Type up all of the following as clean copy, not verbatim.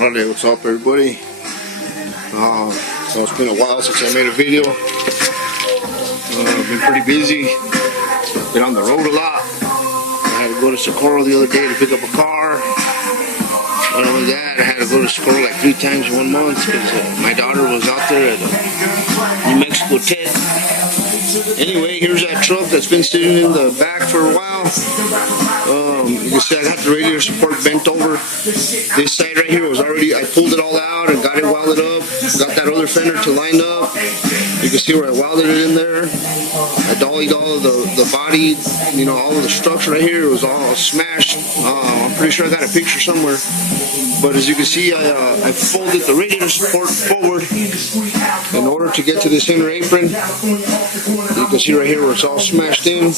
Alright, what's up everybody? So it's been a while since I made a video. Been pretty busy. Been on the road a lot. I had to go to Socorro the other day to pick up a car. Not only that, I had to go to Socorro like 3 times in 1 month because my daughter was out there at New Mexico Tech. Anyway, here's that truck that's been sitting in the back for a while. You can see I got the radiator support bent over. This side right here was already, I pulled it all out and got it welded up. Got that other fender to line up. You can see where I welded it in there. I dollied all of the body, you know, all of the structure right here. It was all smashed. I'm pretty sure I got a picture somewhere. But as you can see, I folded the radiator support forward in order to get to this inner apron. You can see right here where it's all smashed in.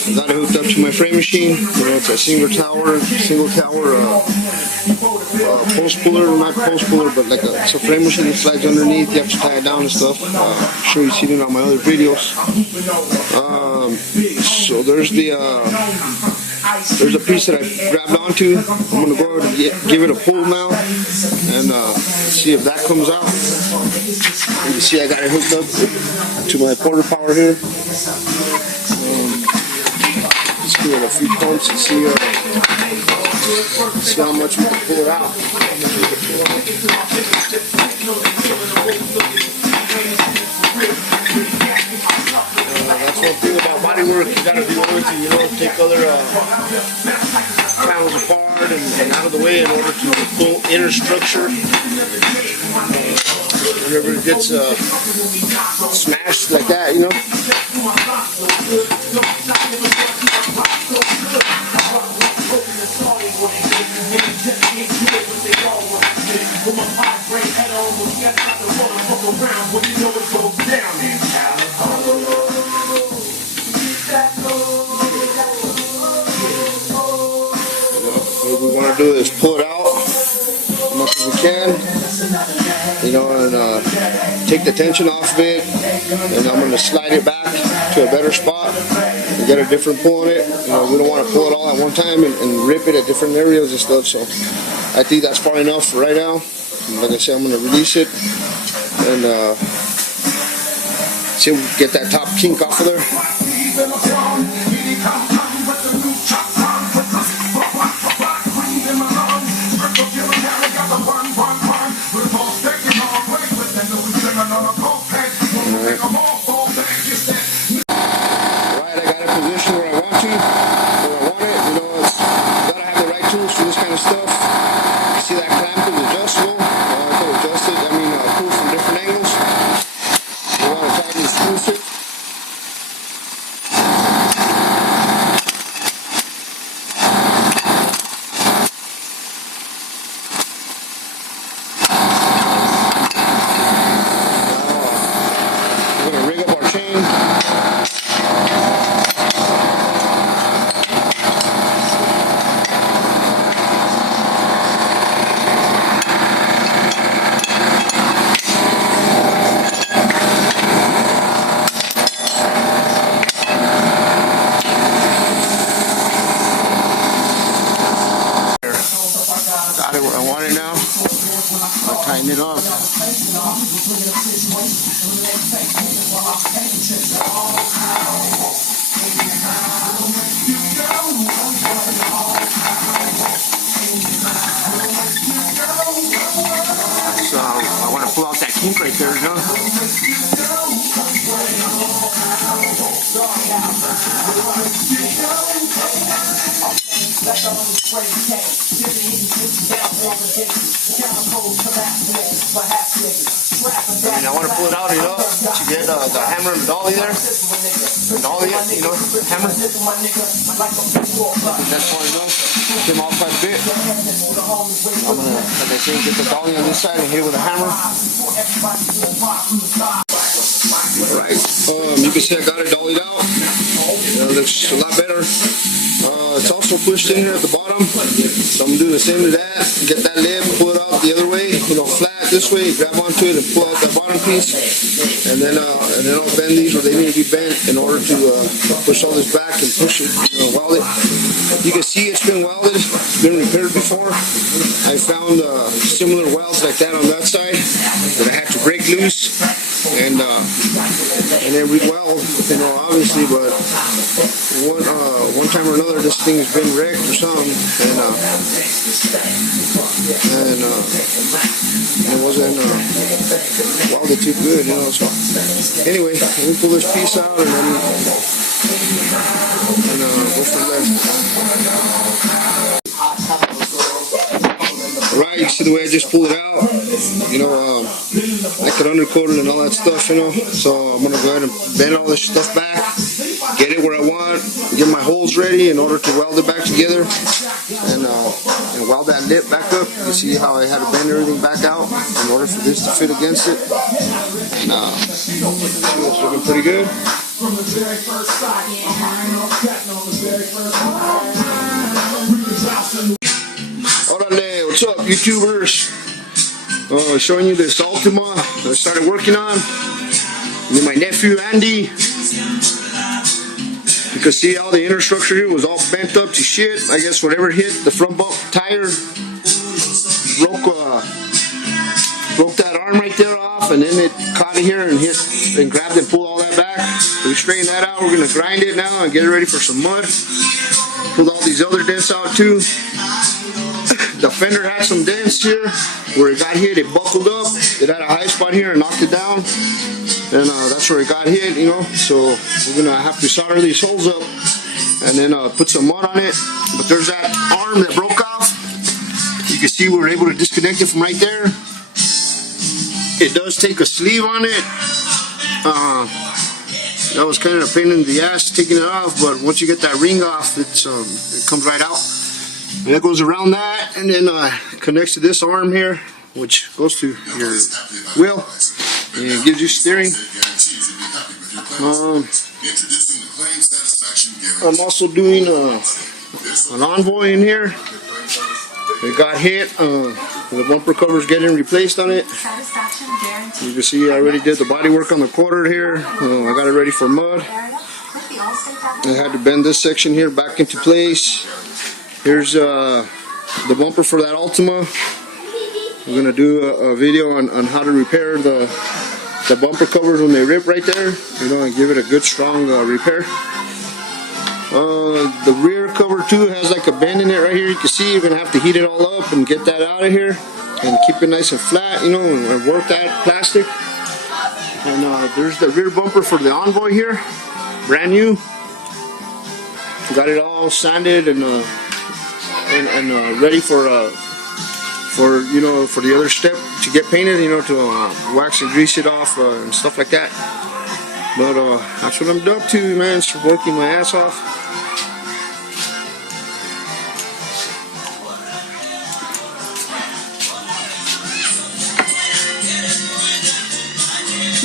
I got it hooked up to my frame machine. You know, it's a single tower post puller, not post puller, but like it's a frame machine that slides underneath. You have to tie it down and stuff. I'm sure you've seen it on my other videos. So there's a piece that I grabbed onto. I'm going to go ahead and give it a pull now and see if that comes out. You can see I got it hooked up to my quarter power here. Just give it a few pumps and see how much we can pull it out. That's one thing about body work, you gotta be willing to, you know, take other panels apart and out of the way in order to pull inner structure. Whenever it gets smashed like that, you know. What we want to do is pull it out as much as we can, you know, and take the tension off of it, and I'm going to slide it back to a better spot and get a different pull on it. You know, we don't want to pull it all at one time and rip it at different areas and stuff, so I think that's far enough for right now. Like I said, I'm going to release it and see if we can get that top kink off of there. Alright, I got it positioned where I want it. You know, it's gotta have the right tools for this kind of stuff. You see that clamp is adjustable. I can adjust it, pull from different angles. You want to tighten and screw it. We're going to rig up our chain. Got it where I want it now. I'll tighten it up. So I want to pull out that kink right there, you know? I want to pull it out, you know, to get the hammer and dolly there. Dolly it, you know, hammer. I think that's far enough. Came off quite a bit. I'm going to, like I say, get the dolly on this side and hit it with a hammer. Alright, you can see I got it dollied out. It looks a lot better. It's also pushed in here at the bottom, so I'm doing the same to that. Get that lip, pull it out the other way, you know, flat this way, grab onto it and pull out that bottom piece, and then I'll bend these where they need to be bent in order to push all this back and push it, weld it. You can see it's been welded, it's been repaired before. before. I found similar welds like that on that side that I had to break loose and then re-weld, you know, obviously. But one time or another, this thing has been wrecked or something, and it wasn't welded too good, you know. So anyway, we'll pull this piece out and then go from there. Alright, you see the way I just pulled it out? You know, I could undercoat it and all that stuff, you know. So I'm gonna go ahead and bend all this stuff back, get it where I want, get my holes ready in order to weld it back together, and weld that lip back up. You see how I had to bend everything back out in order for this to fit against it. And see, it's looking pretty good. Orale, what's up, YouTubers? Showing you this Altima that I started working on. And then my nephew Andy. You can see how the inner structure here was all bent up to shit. I guess whatever hit the front bump tire broke that arm right there off, and then it caught it here and hit and grabbed and pulled all that back. So we straightened that out. We're gonna grind it now and get it ready for some mud. Pulled all these other dents out too. The fender had some dents here where it got hit. It buckled up. It had a high spot here and knocked it down, and that's where it got hit, you know. So we're gonna have to solder these holes up and then put some mud on it. But there's that arm that broke off. You can see we were able to disconnect it from right there. It does take a sleeve on it. That was kind of a pain in the ass taking it off, but once you get that ring off, it comes right out. And that goes around that, and then connects to this arm here, which goes to your wheel and gives you steering. I'm also doing an Envoy in here. It got hit. The bumper cover's getting replaced on it. You can see I already did the body work on the quarter here. I got it ready for mud. I had to bend this section here back into place. Here's the bumper for that Altima. We're gonna do a video on how to repair the bumper covers when they rip right there, you know, and give it a good strong repair. The rear cover too has like a bend in it right here. You can see you're gonna have to heat it all up and get that out of here and keep it nice and flat, you know, and work that plastic. And there's the rear bumper for the Envoy here, brand new. Got it all sanded and ready for you know, for the other step to get painted, you know, to wax and grease it off and stuff like that. But that's what I'm up to, man. It's working my ass off.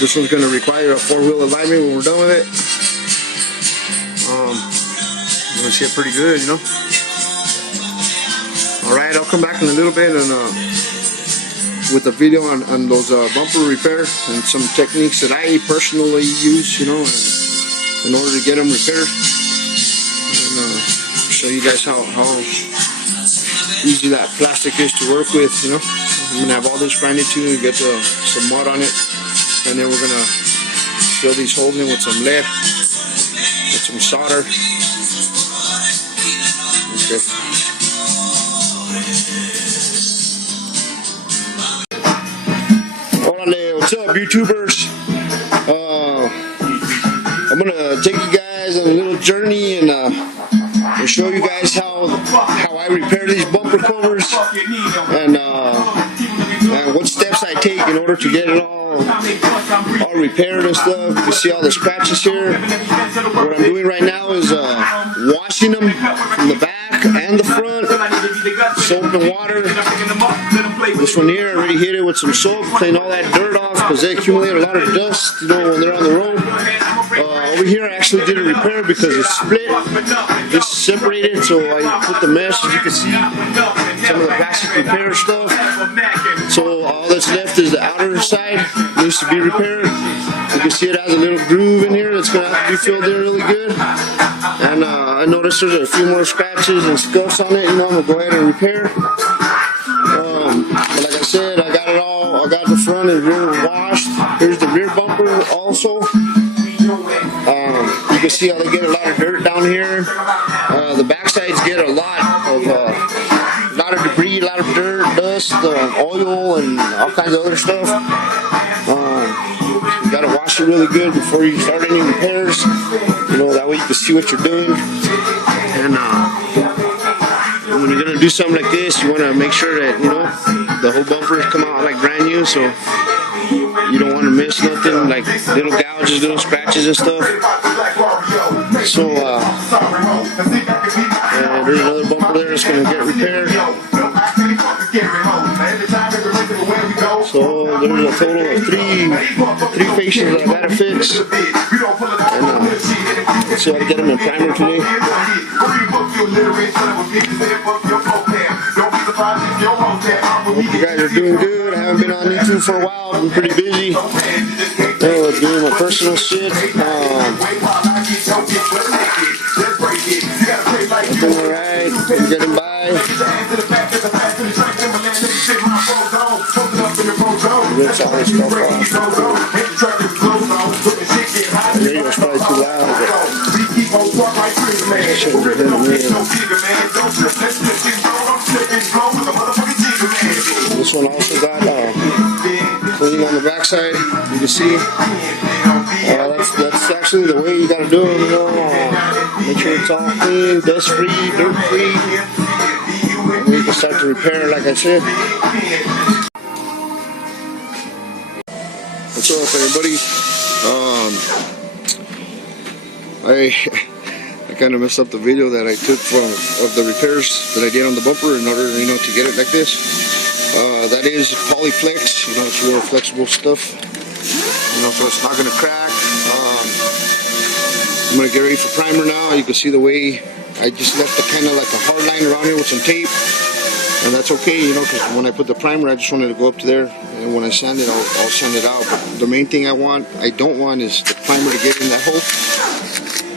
This one's going to require a 4-wheel alignment when we're done with it. You're going to see it pretty good, you know. Alright, I'll come back in a little bit and with a video on those bumper repairs and some techniques that I personally use, you know, in order to get them repaired, and show you guys how easy that plastic is to work with, you know. I'm gonna have all this grinded too and get some mud on it, and then we're gonna fill these holes in with some lead, with some solder. Okay. What's up, YouTubers? I'm gonna take you guys on a little journey and show you guys how I repair these bumper covers and what steps I take in order to get it all repaired and stuff. You can see all the scratches here. What I'm doing right now is washing them from the back and the front, soap and water. This one here, I already hit it with some soap, clean all that dirt off because they accumulate a lot of dust, you know, when they're on the road. Over here I actually did a repair because it's split. This is separated, so I put the mesh, as you can see, some of the plastic repair stuff. So all that's left left is the outer side, needs to be repaired. You can see it has a little groove in here that's going to have to be filled in really good. And I noticed there's a few more scratches and scuffs on it. You know, I'm going to go ahead and repair. But like I said, I got it all. I got the front and rear washed. Here's the rear bumper also. You can see how they get a lot of dirt down here. The back sides get a lot of debris, a lot of dirt, dust, oil, and all kinds of other stuff. You gotta wash it really good before you start any repairs. You know, that way you can see what you're doing. And when you're gonna do something like this, you wanna make sure that, you know, the whole bumpers come out like brand new, so you don't want to miss nothing, like little gouges, little scratches and stuff. So there's another bumper there that's going to get repaired. So there's a total of three faces that I got to fix. And let's see how to get them in primer today. Hope you guys are doing good. I haven't been on YouTube for a while. I've been pretty busy. Doing my personal shit. Doing alright. Getting by. Rips all this stuff off. The radio's probably too loud, but I shouldn't have been in. This one also got cleaning on the backside. You can see that's actually the way you gotta do it. You know, make sure it's all clean, dust free, dirt free, and we can start to repair, like I said. What's up, everybody? I kind of messed up the video that I took of the repairs that I did on the bumper in order, you know, to get it like this. That is Polyflex, you know, it's real flexible stuff, you know, so it's not going to crack. I'm going to get ready for primer now. You can see the way I just left the kind of like a hard line around here with some tape, and that's okay, you know, because when I put the primer, I just wanted to go up to there, and when I sand it, I'll sand it out. But the main thing I don't want is the primer to get in that hole.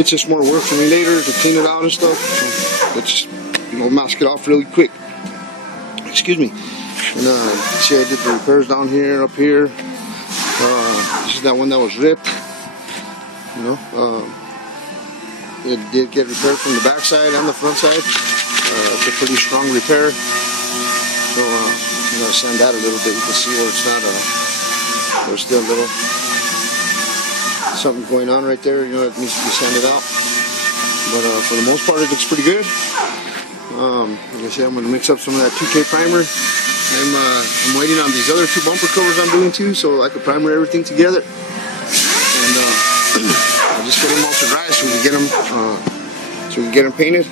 It's just more work for me later to clean it out and stuff. So let's just, you know, mask it off really quick. Excuse me. And see, I did the repairs down here, up here. This is that one that was ripped. You know, it did get repaired from the back side and the front side. It's a pretty strong repair. So I'm gonna sand that a little bit. You can see where it's not. There's still a little something going on right there. You know, it needs to be sanded out. But for the most part, it looks pretty good. Like I said, I'm gonna mix up some of that 2K primer. I'm waiting on these other two bumper covers I'm doing too, so I can primer everything together. And I'll just get them all to dry so we can get them painted.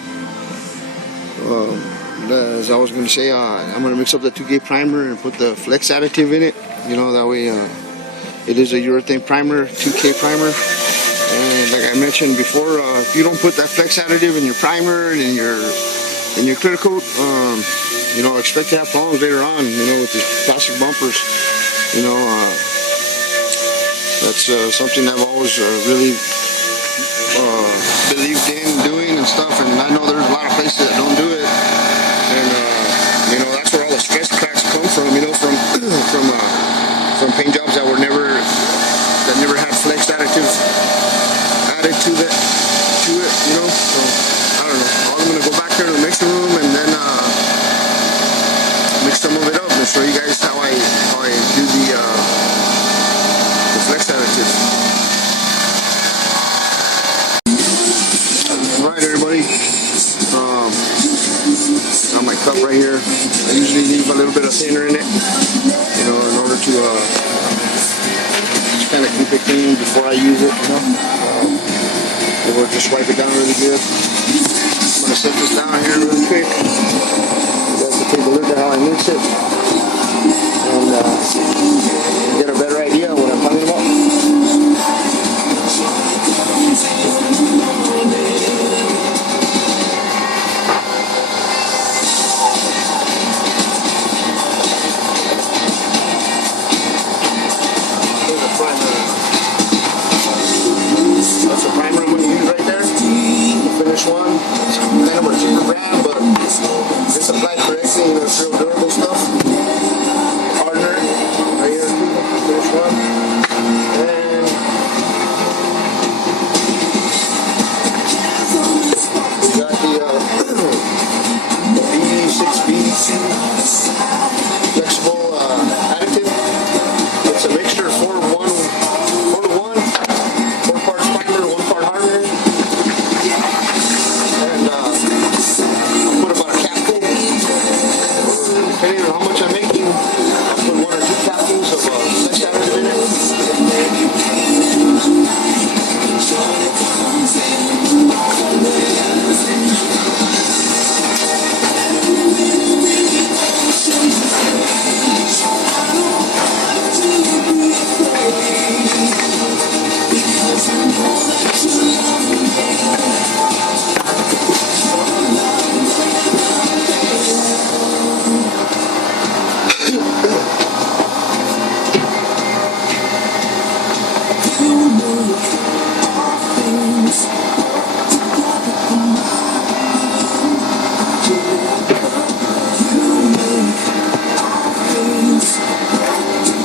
As I was going to say, I'm going to mix up the 2K primer and put the Flex additive in it. You know, that way it is a urethane primer, 2K primer. And like I mentioned before, if you don't put that Flex additive in your primer and in your clear coat, you know, expect to have problems later on, you know, with these plastic bumpers. You know, that's something I've always really believed in doing and stuff, and I know there's a lot of places that don't do it, and you know, that's where all the stress cracks come from, you know, from paint jobs that never had Flex additives added to it, you know. So I don't know, I'm gonna go back there to the mixing room and then mix some of it up and show you guys how I do the Flex additives. Alright, everybody, got my cup right here. I usually leave a little bit of thinner in it, you know, in order to just kind of keep it clean before I use it, you know. Or just wipe it down really good. I'm going to set this down here real quick. You guys can take a look at how I mix it and get a better idea of what I'm talking about. real durable stuff. Hardener, right here, finish one. And we got the B6B flexible additive. It's a mixture of 4 to 1, 4 parts primer, 1 part hardener. And I'll put about a capful. Depending on how much I'm making, I'll put 1 or 2 capfuls of flex additive in it.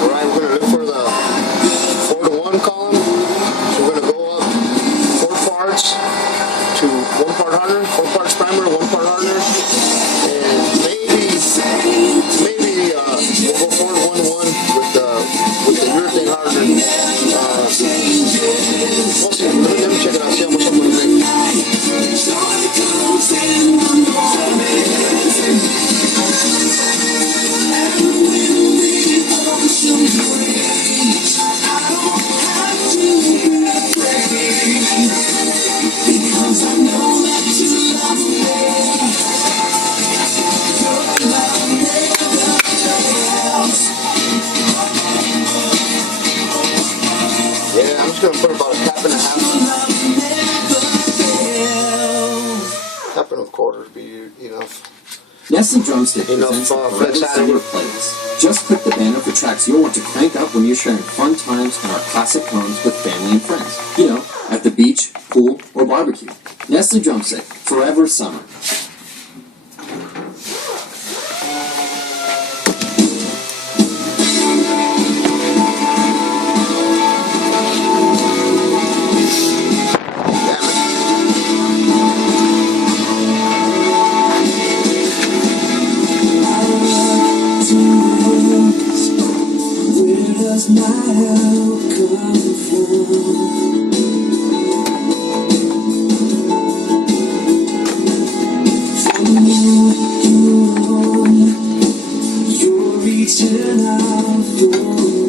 Alright, we're going to look for the 4 to 1 column. So we're going to go up 4 parts to 1 part hardener, 4 parts primer, 1 part hardener. And maybe we'll go 4 to 1 to 1 with the urethane hardener. We'll see. Let me check it out, see how much I'm going to make. Yeah, I'm just going to put about a cap and a half. Cap and a quarter would be enough. Nestle Drumstick presents the flex Forever Summer additive. playlist. Just click the banner for tracks you'll want to crank up when you're sharing fun times in our classic homes with family and friends. You know, at the beach, pool, or barbecue. Nestle Drumstick, Forever Summer. Where does my help come from? From you alone, you're reaching out for me.